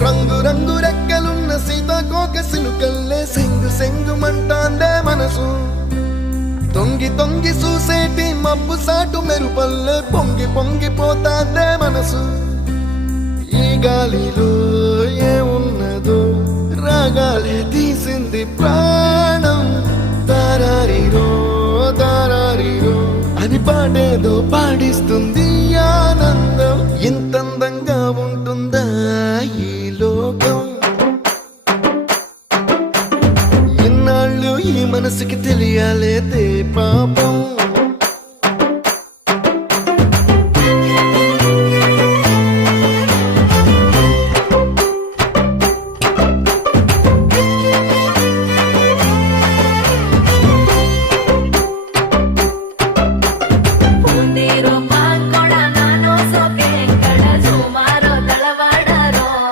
రంగు రంగు రెక్కలున్న సీతాకోక సిలుకల్లే సెంగు సెంగు మంటాందే మనసు తొంగి తొంగి చూసేటి మబ్బు సాటు మెరుపల్లే పొంగి పొంగిపోతాందే మనసు ఈ గాలిలో ఏమున్నదో రాగాలే తీసింది ప్రాణం దారారిరో దారారిరో అని పాడేదో పాడిస్తుంది ఆనందం ఇంత అందంగా ఉంటుందా ఈ లోకం ఇన్నాళ్ళు ఈ మనసుకి తెలియాలేదే పాపం